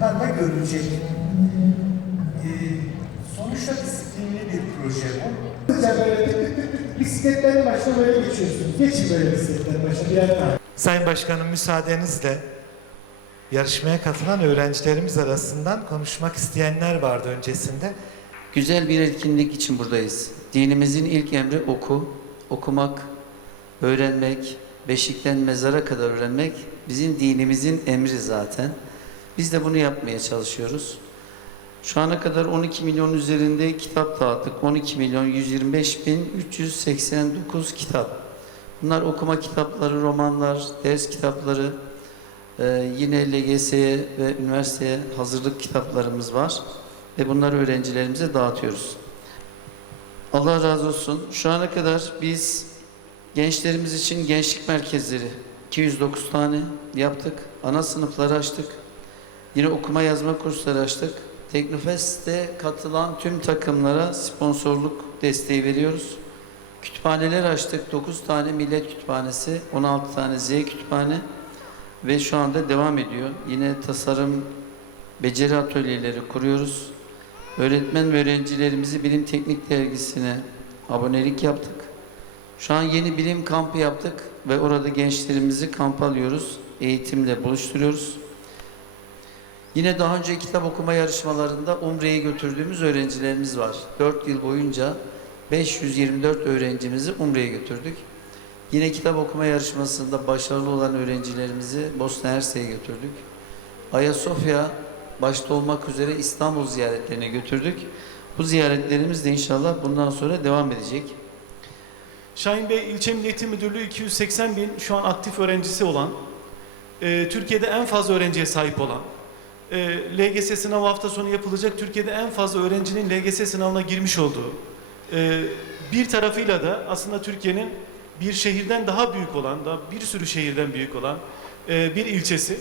tarafından da görülecek. Ee, sonuçta disiplinli bir proje bu. Böyle bisikletlerin başına böyle geçiyorsunuz. Geçin böyle bisikletlerin başına birer tane. Sayın Başkanım müsaadenizle yarışmaya katılan öğrencilerimiz arasından konuşmak isteyenler vardı öncesinde. Güzel bir etkinlik için buradayız. Dinimizin ilk emri oku, okumak, öğrenmek, beşikten mezara kadar öğrenmek bizim dinimizin emri zaten. Biz de bunu yapmaya çalışıyoruz. Şu ana kadar 12 milyon üzerinde kitap dağıttık. 12 milyon 125 bin 389 kitap. Bunlar okuma kitapları, romanlar, ders kitapları, ee, yine LGS'ye ve üniversiteye hazırlık kitaplarımız var ve bunları öğrencilerimize dağıtıyoruz. Allah razı olsun. Şu ana kadar biz gençlerimiz için gençlik merkezleri 209 tane yaptık. Ana sınıfları açtık. Yine okuma yazma kursları açtık. Teknofest'te katılan tüm takımlara sponsorluk desteği veriyoruz. Kütüphaneler açtık. 9 tane millet kütüphanesi, 16 tane Z kütüphane ve şu anda devam ediyor. Yine tasarım beceri atölyeleri kuruyoruz. Öğretmen ve öğrencilerimizi Bilim Teknik Dergisi'ne abonelik yaptık. Şu an yeni bilim kampı yaptık ve orada gençlerimizi kampa alıyoruz. Eğitimle buluşturuyoruz. Yine daha önce kitap okuma yarışmalarında Umre'ye götürdüğümüz öğrencilerimiz var. 4 yıl boyunca 524 öğrencimizi Umre'ye götürdük. Yine kitap okuma yarışmasında başarılı olan öğrencilerimizi Bosna Hersek'e götürdük. Ayasofya başta olmak üzere İstanbul ziyaretlerine götürdük. Bu ziyaretlerimiz de inşallah bundan sonra devam edecek. Şahin Bey İlçe Milli Eğitim Müdürlüğü 280 bin şu an aktif öğrencisi olan, e, Türkiye'de en fazla öğrenciye sahip olan, e, LGS sınavı hafta sonu yapılacak Türkiye'de en fazla öğrencinin LGS sınavına girmiş olduğu, e, bir tarafıyla da aslında Türkiye'nin bir şehirden daha büyük olan, da bir sürü şehirden büyük olan e, bir ilçesi.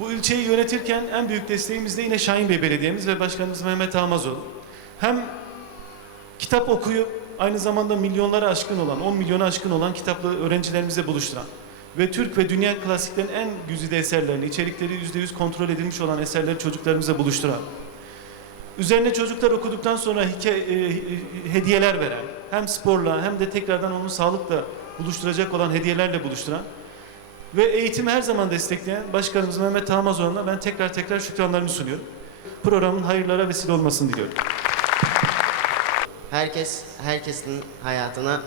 Bu ilçeyi yönetirken en büyük desteğimiz de yine Şahin Bey Belediye'miz ve Başkanımız Mehmet Almazoğlu. Hem kitap okuyup aynı zamanda milyonlara aşkın olan, 10 milyona aşkın olan kitaplı öğrencilerimizle buluşturan ve Türk ve dünya klasiklerin en güzide eserlerini, içerikleri %100 kontrol edilmiş olan eserleri çocuklarımıza buluşturan, üzerine çocuklar okuduktan sonra hikaye, e, hediyeler veren, hem sporla hem de tekrardan onu sağlıkla buluşturacak olan hediyelerle buluşturan ve eğitimi her zaman destekleyen Başkanımız Mehmet Tamazoğlu'na ben tekrar tekrar şükranlarımı sunuyorum. Programın hayırlara vesile olmasını diliyorum. Herkes herkesin hayatına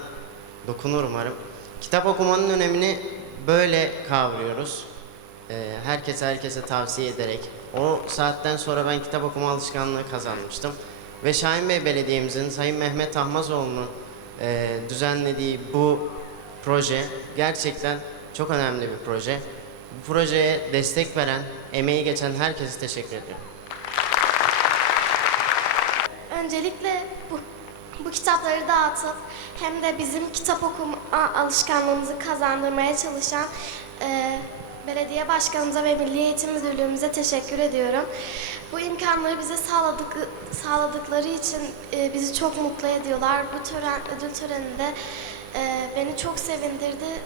dokunur umarım. Kitap okumanın önemini böyle kavruyoruz. Ee, herkes herkese tavsiye ederek. O saatten sonra ben kitap okuma alışkanlığı kazanmıştım. Ve Şahin Bey Belediye'mizin Sayın Mehmet Ahmazoğlu'nun e, düzenlediği bu proje gerçekten çok önemli bir proje. Bu projeye destek veren, emeği geçen herkese teşekkür ediyorum. Öncelikle bu, bu kitapları dağıtıp hem de bizim kitap okuma alışkanlığımızı kazandırmaya çalışan e, belediye başkanımıza ve Milli Eğitim Müdürlüğümüze teşekkür ediyorum. Bu imkanları bize sağladık, sağladıkları için e, bizi çok mutlu ediyorlar. Bu tören, ödül töreninde e, beni çok sevindirdi.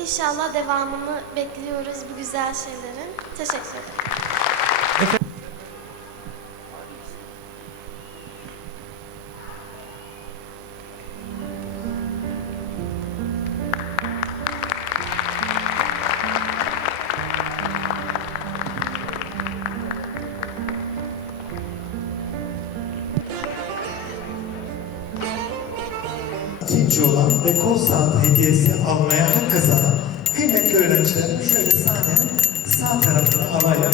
İnşallah devamını bekliyoruz bu güzel şeylerin. Teşekkür ederim. İkinci olan ve kol saat hediyesi almaya hak kazanan kıymetli öğrencilerimi şöyle sahnenin sağ tarafına alayım.